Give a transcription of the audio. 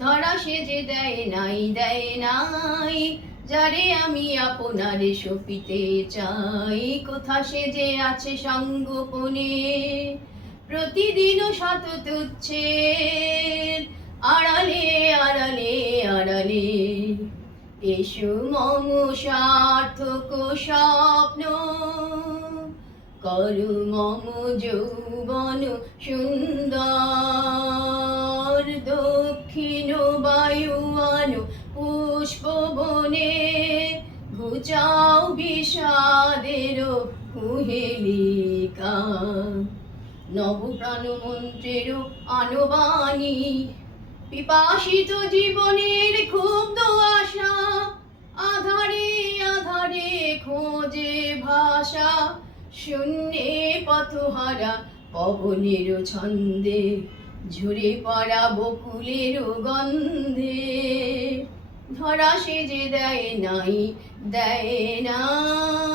ধরা সেজে দেয় নাই দেয় নাই, যারে আমি আপনারে সপিতে চাই। কোথা সেজে আছে সঙ্গোপনে, প্রতিদিন শত তুচ্ছের আড়ালে আড়ালে আড়ালে। এসো মম সার্থক স্বপ্ন, করু মম যৌবন সুন্দর। দক্ষিণ বায়ুয়ান পুষ্প বনে, ঘুচাও বিষাদের কুহেলিকা। নব প্রাণ মন্ত্রের আনবাণী, পিপাসিত জীবনের ক্ষুব্ধ আশা। আধারে আধারে খোঁজে ভাষা, শূন্যে পথহারা পবনের ছন্দে, ঝরে পড়া বকুলের গন্ধে। ধরা সেজে দেয় নাই দেয় নাই।